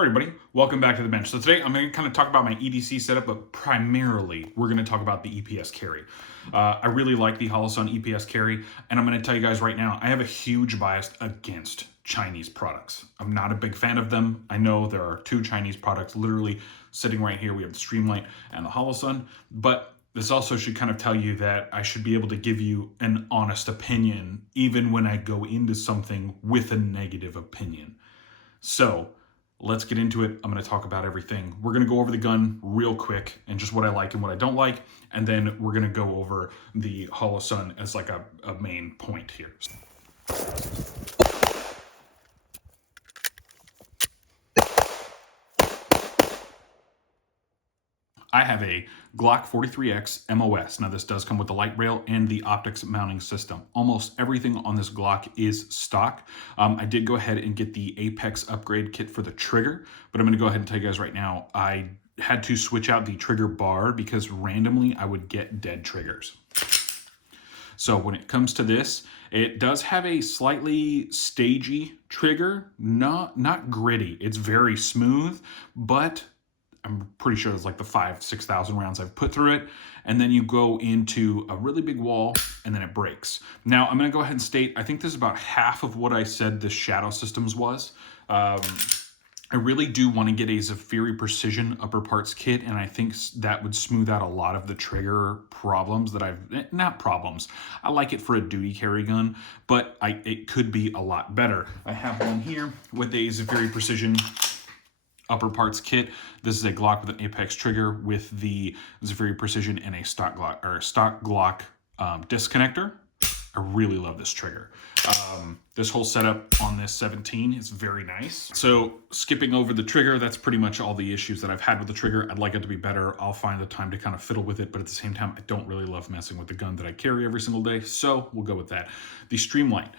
All right, everybody, welcome back to the bench. So today I'm going to kind of talk about my EDC setup, but primarily we're going to talk about the EPS carry. I really like the Holosun EPS carry, and I'm going to tell you guys right now, I have a huge bias against Chinese products. I'm not a big fan of them. I know there are two Chinese products literally sitting right here. We have the Streamlight and the Holosun, but this also should kind of tell you that I should be able to give you an honest opinion, even when I go into something with a negative opinion. So let's get into it. I'm going to talk about everything. We're going to go over the gun real quick and just what I like and what I don't like. And then we're going to go over the Holosun as like a main point here. I have a Glock 43X MOS. Now this does come with the light rail and the optics mounting system. Almost everything on this Glock is stock. I did go ahead and get the Apex upgrade kit for the trigger, but I'm going to go ahead and tell you guys right now, I had to switch out the trigger bar because randomly I would get dead triggers. So when it comes to this, it does have a slightly stagey trigger, not gritty. It's very smooth, but I'm pretty sure it's like the 6,000 rounds I've put through it. And then you go into a really big wall and then it breaks. Now I'm going to go ahead and state, I think this is about half of what I said the Shadow Systems was. I really do want to get a Zafiri Precision upper parts kit, and I think that would smooth out a lot of the trigger problems that not problems. I like it for a duty carry gun, but it could be a lot better. I have one here with a Zafiri Precision upper parts kit. This is a Glock with an Apex trigger with the Zafiri Precision and a stock Glock disconnector. I really love this trigger. This whole setup on this 17 is very nice. So skipping over the trigger, that's pretty much all the issues that I've had with the trigger. I'd like it to be better. I'll find the time to kind of fiddle with it, but at the same time, I don't really love messing with the gun that I carry every single day. So we'll go with that. The Streamlight.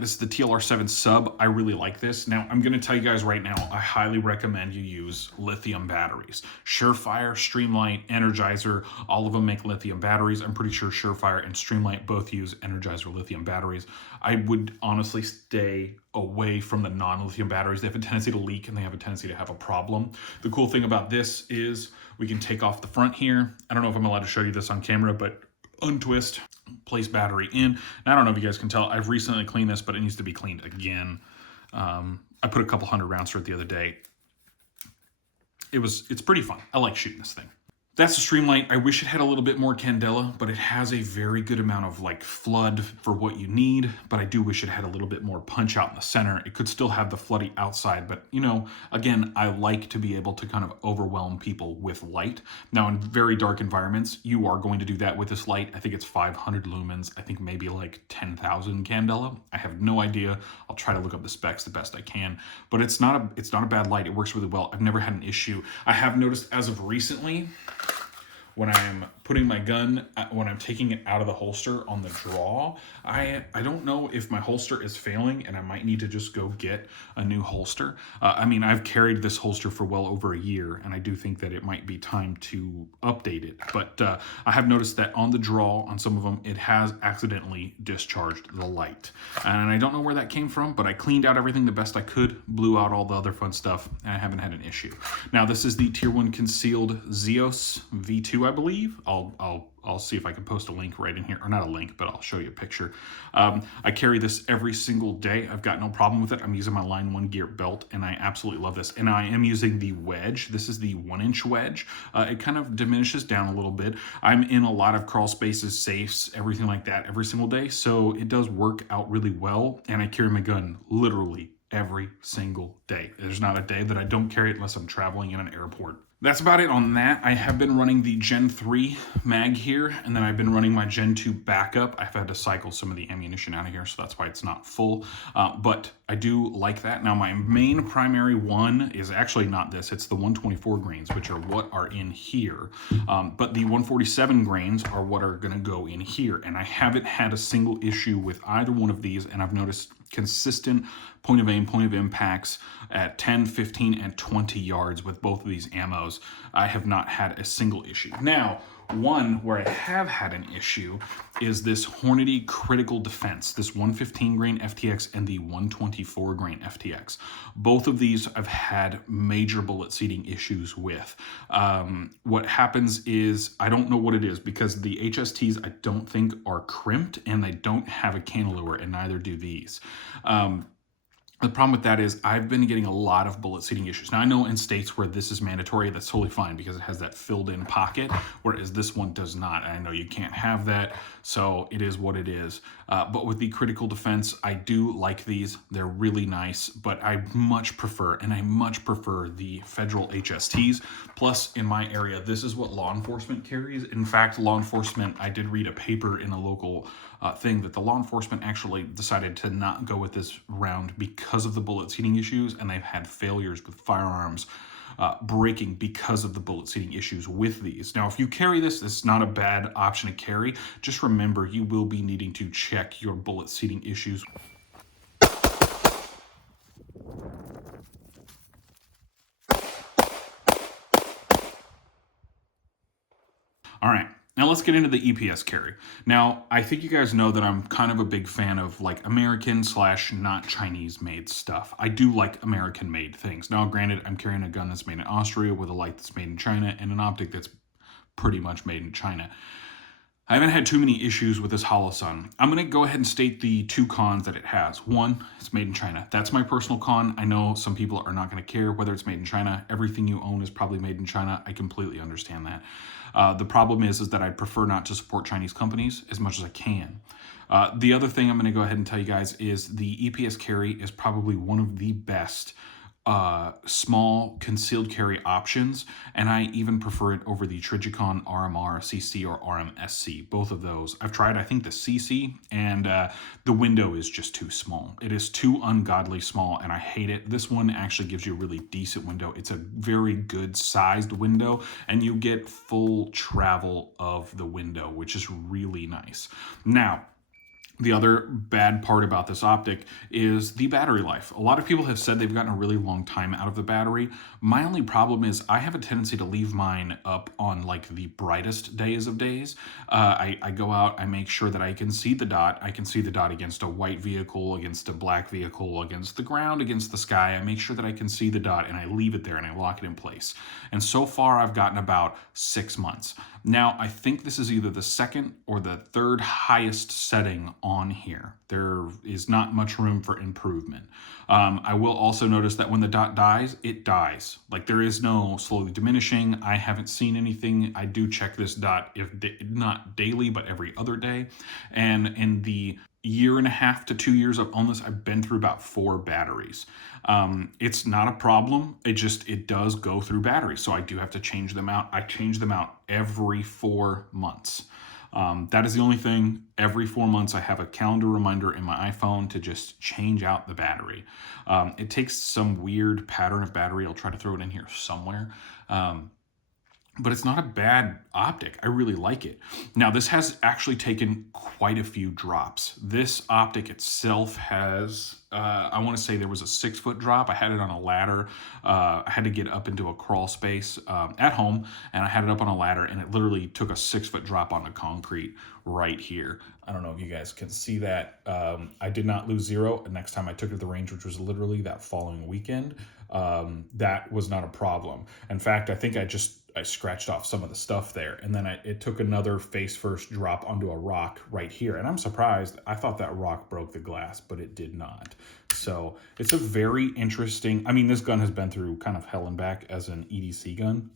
This is the TLR-7 sub. I really like this. Now, I'm going to tell you guys right now, I highly recommend you use lithium batteries. Surefire, Streamlight, Energizer, all of them make lithium batteries. I'm pretty sure Surefire and Streamlight both use Energizer lithium batteries. I would honestly stay away from the non-lithium batteries. They have a tendency to leak and they have a tendency to have a problem. The cool thing about this is we can take off the front here. I don't know if I'm allowed to show you this on camera, but untwist, place battery in. And I don't know if you guys can tell, I've recently cleaned this, but it needs to be cleaned again. I put a couple hundred rounds through it the other day. It's pretty fun. I like shooting this thing. That's the Streamlight. I wish it had a little bit more candela, but it has a very good amount of like flood for what you need, but I do wish it had a little bit more punch out in the center. It could still have the floody outside, but you know, again, I like to be able to kind of overwhelm people with light. Now in very dark environments, you are going to do that with this light. I think it's 500 lumens. I think maybe like 10,000 candela. I have no idea. I'll try to look up the specs the best I can, but it's not a bad light. It works really well. I've never had an issue. I have noticed as of recently, when I'm putting my gun, when I'm taking it out of the holster on the draw, I don't know if my holster is failing and I might need to just go get a new holster. I mean, I've carried this holster for well over a year and I do think that it might be time to update it. But I have noticed that on the draw, on some of them, it has accidentally discharged the light. And I don't know where that came from, but I cleaned out everything the best I could, blew out all the other fun stuff, and I haven't had an issue. Now, this is the Tier 1 concealed Zeos V2, I believe. I'll see if I can post a link right in here, or not a link, but I'll show you a picture. I carry this every single day. I've got no problem with it. I'm using my Line 1 gear belt, and I absolutely love this. And I am using the wedge. This is the 1-inch wedge. It kind of diminishes down a little bit. I'm in a lot of crawl spaces, safes, everything like that every single day, so it does work out really well, and I carry my gun literally every single day. There's not a day that I don't carry it unless I'm traveling in an airport. That's about it on that. I have been running the Gen 3 mag here, and then I've been running my Gen 2 backup. I've had to cycle some of the ammunition out of here, so that's why it's not full. But I do like that. Now, my main primary one is actually not this. It's the 124 grains, which are what are in here. But the 147 grains are what are going to go in here. And I haven't had a single issue with either one of these, and I've noticed consistent point of aim, point of impacts at 10, 15, and 20 yards with both of these ammos. I have not had a single issue. Now, One where I have had an issue is this Hornady Critical Defense, this 115 grain FTX and the 124 grain FTX. Both of these I've had major bullet seating issues with. What happens is, I don't know what it is, because the HSTs I don't think are crimped and they don't have a cantilever, and neither do these. The problem with that is I've been getting a lot of bullet seating issues. Now, I know in states where this is mandatory, that's totally fine because it has that filled in pocket, whereas this one does not. And I know you can't have that, so it is what it is. But with the Critical Defense, I do like these. They're really nice, but I much prefer the federal HSTs. Plus, in my area, this is what law enforcement carries. In fact, law enforcement, I did read a paper in a local thing that the law enforcement actually decided to not go with this round because of the bullet seating issues, and they've had failures with firearms breaking because of the bullet seating issues with these. Now, if you carry this, it's not a bad option to carry. Just remember, you will be needing to check your bullet seating issues. All right. Now let's get into the EPS carry. Now, I think you guys know that I'm kind of a big fan of like American / not Chinese made stuff. I do like American made things. Now, granted, I'm carrying a gun that's made in Austria with a light that's made in China and an optic that's pretty much made in China. I haven't had too many issues with this Holosun. I'm going to go ahead and state the two cons that it has. One, it's made in China. That's my personal con. I know some people are not going to care whether it's made in China. Everything you own is probably made in China. I completely understand that. The problem is that I prefer not to support Chinese companies as much as I can. The other thing I'm going to go ahead and tell you guys is the EPS carry is probably one of the best small concealed carry options, and I even prefer it over the Trijicon RMR CC or RMSC. Both of those I've tried. I think the CC, and the window is just too small. It is too ungodly small, and I hate it. This one actually gives you a really decent window. It's a very good sized window, and you get full travel of the window, which is really nice. Now, the other bad part about this optic is the battery life. A lot of people have said they've gotten a really long time out of the battery. My only problem is I have a tendency to leave mine up on like the brightest days of days. I go out, I make sure that I can see the dot. I can see the dot against a white vehicle, against a black vehicle, against the ground, against the sky. I make sure that I can see the dot and I leave it there and I lock it in place. And so far I've gotten about 6 months. Now, I think this is either the second or the third highest setting on here. There is not much room for improvement. I will also notice that when the dot dies, it dies. Like, there is no slowly diminishing. I haven't seen anything. I do check this dot, if not daily, but every other day. And in the 1.5 to 2 years I've owned this, I've been through about 4 batteries. It's not a problem. It does go through batteries. So I do have to change them out. I change them out every 4 months. That is the only thing. Every 4 months I have a calendar reminder in my iPhone to just change out the battery. It takes some weird pattern of battery. I'll try to throw it in here somewhere. But it's not a bad optic. I really like it. Now, this has actually taken quite a few drops. This optic itself has, I want to say there was a 6-foot drop. I had it on a ladder. I had to get up into a crawl space at home, and I had it up on a ladder, and it literally took a 6-foot drop on the concrete right here. I don't know if you guys can see that. I did not lose 0. And next time I took it to the range, which was literally that following weekend, that was not a problem. In fact, I think I scratched off some of the stuff there, and then it took another face first drop onto a rock right here, and I'm surprised. I thought that rock broke the glass, but it did not. So it's a very interesting, I mean, this gun has been through kind of hell and back as an EDC gun.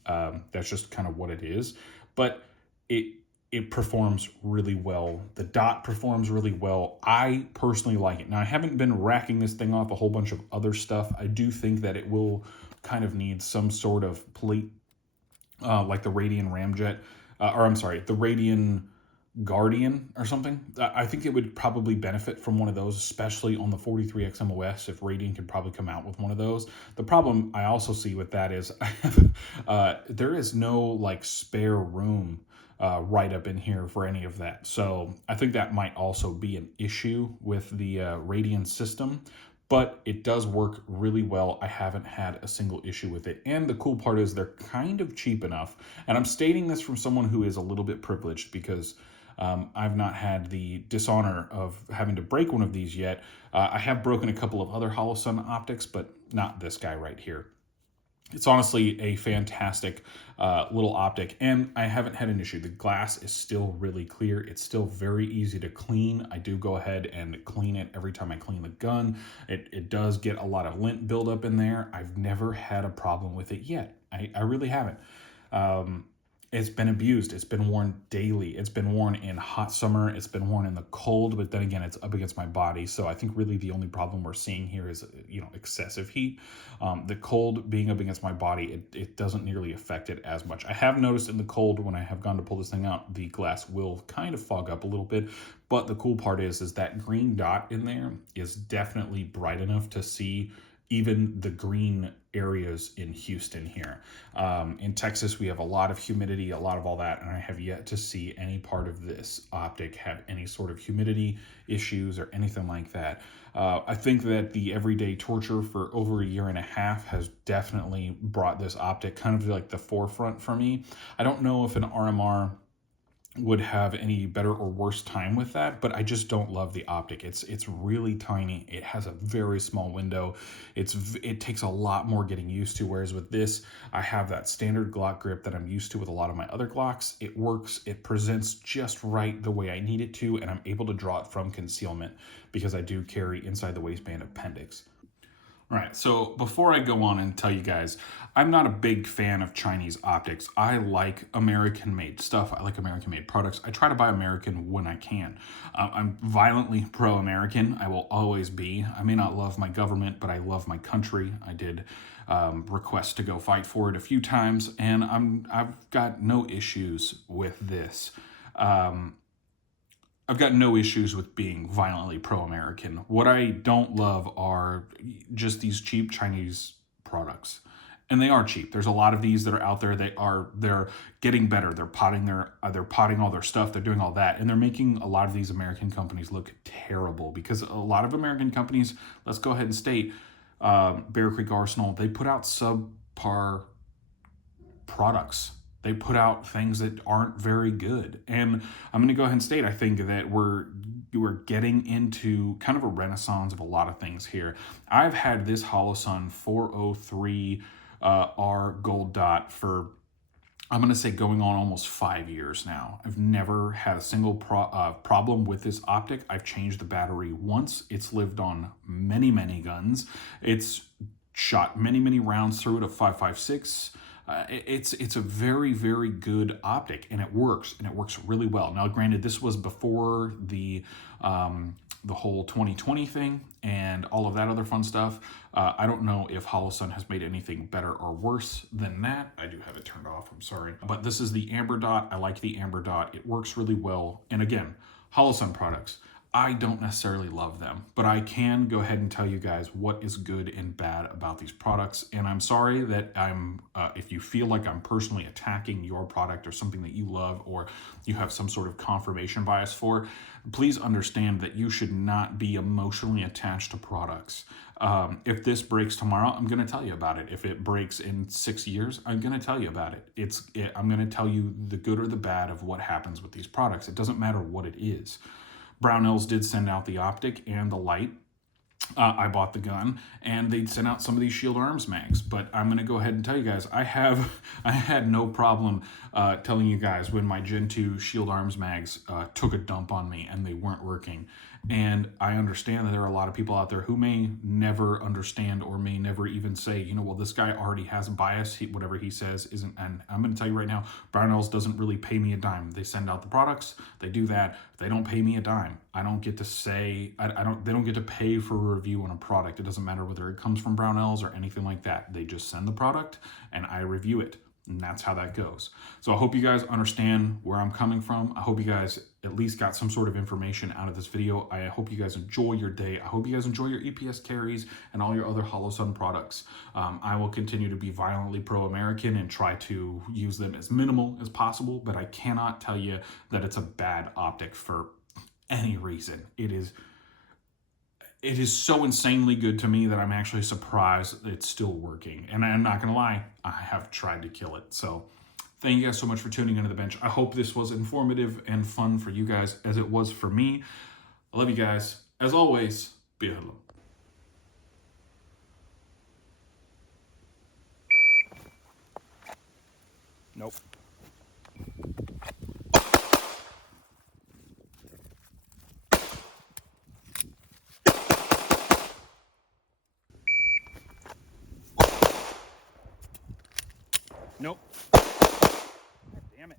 That's just kind of what it is, but it performs really well. The dot performs really well. I personally like it. Now, I haven't been racking this thing off a whole bunch of other stuff. I do think that it will kind of need some sort of plate, like the Radian Ramjet, the Radian Guardian or something. I think it would probably benefit from one of those, especially on the 43X MOS, if Radian could probably come out with one of those. The problem I also see with that is there is no like spare room right up in here for any of that. So I think that might also be an issue with the Radian system. but it does work really well. I haven't had a single issue with it. And the cool part is they're kind of cheap enough. And I'm stating this from someone who is a little bit privileged because I've not had the dishonor of having to break one of these yet. I have broken a couple of other Holosun optics, but not this guy right here. It's honestly a fantastic little optic, and I haven't had an issue. The glass is still really clear. It's still very easy to clean. I do go ahead and clean it every time I clean the gun. It does get a lot of lint buildup in there. I've never had a problem with it yet. I really haven't. It's been abused. It's been worn daily. It's been worn in hot summer. It's been worn in the cold, but then again, it's up against my body. So I think really the only problem we're seeing here is, excessive heat. The cold being up against my body, it doesn't nearly affect it as much. I have noticed in the cold when I have gone to pull this thing out, the glass will kind of fog up a little bit. But the cool part is that green dot in there is definitely bright enough to see even the green areas in Houston here. In Texas, we have a lot of humidity, a lot of all that, and I have yet to see any part of this optic have any sort of humidity issues or anything like that. I think that the everyday torture for over a year and a half has definitely brought this optic kind of like the forefront for me. I don't know if an RMR would have any better or worse time with that, but I just don't love the optic. It's really tiny. It has a very small window. It takes a lot more getting used to, whereas with this, I have that standard Glock grip that I'm used to with a lot of my other Glocks. It works, it presents just right the way I need it to, and I'm able to draw it from concealment because I do carry inside the waistband appendix. All right, so before I go on and tell you guys, I'm not a big fan of Chinese optics. I like American-made stuff. I like American-made products. I try to buy American when I can. I'm violently pro-American. I will always be. I may not love my government, but I love my country. I did request to go fight for it a few times, and I've got no issues with this. I've got no issues with being violently pro-American. What I don't love are just these cheap Chinese products. And they are cheap. There's a lot of these that are out there. They're getting better. They're potting all their stuff. They're doing all that. And they're making a lot of these American companies look terrible because a lot of American companies, let's go ahead and state, Bear Creek Arsenal, they put out subpar products. They put out things that aren't very good. And I'm going to go ahead and state, I think that we're getting into kind of a renaissance of a lot of things here. I've had this Holosun 403 R gold dot for, I'm going to say, going on almost 5 years now. I've never had a single problem with this optic. I've changed the battery once. It's lived on many, many guns. It's shot many, many rounds through it, a 5.56. It's a very, very good optic, and it works really well. Now, granted, this was before the whole 2020 thing and all of that other fun stuff. I don't know if Holosun has made anything better or worse than that. I do have it turned off, I'm sorry. But this is the amber dot. I like the amber dot. It works really well. And again, Holosun products, I don't necessarily love them, but I can go ahead and tell you guys what is good and bad about these products. And I'm sorry that if you feel like I'm personally attacking your product or something that you love, or you have some sort of confirmation bias for, please understand that you should not be emotionally attached to products. If this breaks tomorrow, I'm going to tell you about it. If it breaks in 6 years, I'm going to tell you about it. I'm going to tell you the good or the bad of what happens with these products. It doesn't matter what it is. Brownells did send out the optic and the light. I bought the gun, and they'd sent out some of these Shield Arms mags. But I'm going to go ahead and tell you guys, I had no problem telling you guys when my Gen 2 Shield Arms mags took a dump on me and they weren't working. And I understand that there are a lot of people out there who may never understand or may never even say, well, this guy already has a bias. Whatever he says isn't. And I'm going to tell you right now, Brownells doesn't really pay me a dime. They send out the products. They do that. They don't pay me a dime. I don't get to say, they don't get to pay for a review on a product. It doesn't matter whether it comes from Brownells or anything like that. They just send the product and I review it. And that's how that goes. So I hope you guys understand where I'm coming from. I hope you guys at least got some sort of information out of this video. I hope you guys enjoy your day. I hope you guys enjoy your EPS carries and all your other Holosun products. I will continue to be violently pro-American and try to use them as minimal as possible, but I cannot tell you that it's a bad optic for any reason. it is so insanely good to me that I'm actually surprised it's still working. And I'm not gonna lie, I have tried to kill it. So thank you guys so much for tuning into The Bench. I hope this was informative and fun for you guys as it was for me. I love you guys. As always, be a hoodlum. Nope. Nope.